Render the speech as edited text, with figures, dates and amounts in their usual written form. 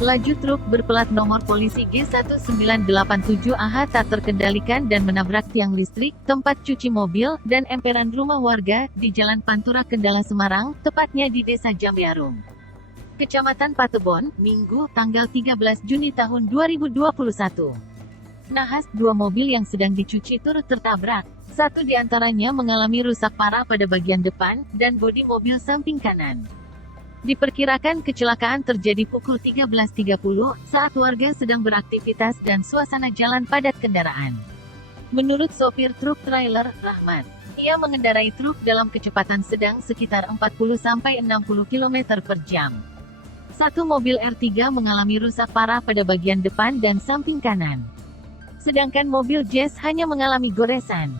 Laju truk berplat nomor polisi G1987AH tak terkendalikan dan menabrak tiang listrik, tempat cuci mobil, dan emperan rumah warga, di Jalan Pantura Kendala Semarang, tepatnya di Desa Jambearum, Kecamatan Patebon, Minggu, tanggal 13 Juni tahun 2021. Nahas, dua mobil yang sedang dicuci turut tertabrak. Satu di antaranya mengalami rusak parah pada bagian depan, dan bodi mobil samping kanan. Diperkirakan kecelakaan terjadi pukul 13.30, saat warga sedang beraktivitas dan suasana jalan padat kendaraan. Menurut sopir truk trailer, Rahmat, ia mengendarai truk dalam kecepatan sedang sekitar 40-60 km per jam. Satu mobil R3 mengalami rusak parah pada bagian depan dan samping kanan. Sedangkan mobil Jazz hanya mengalami goresan.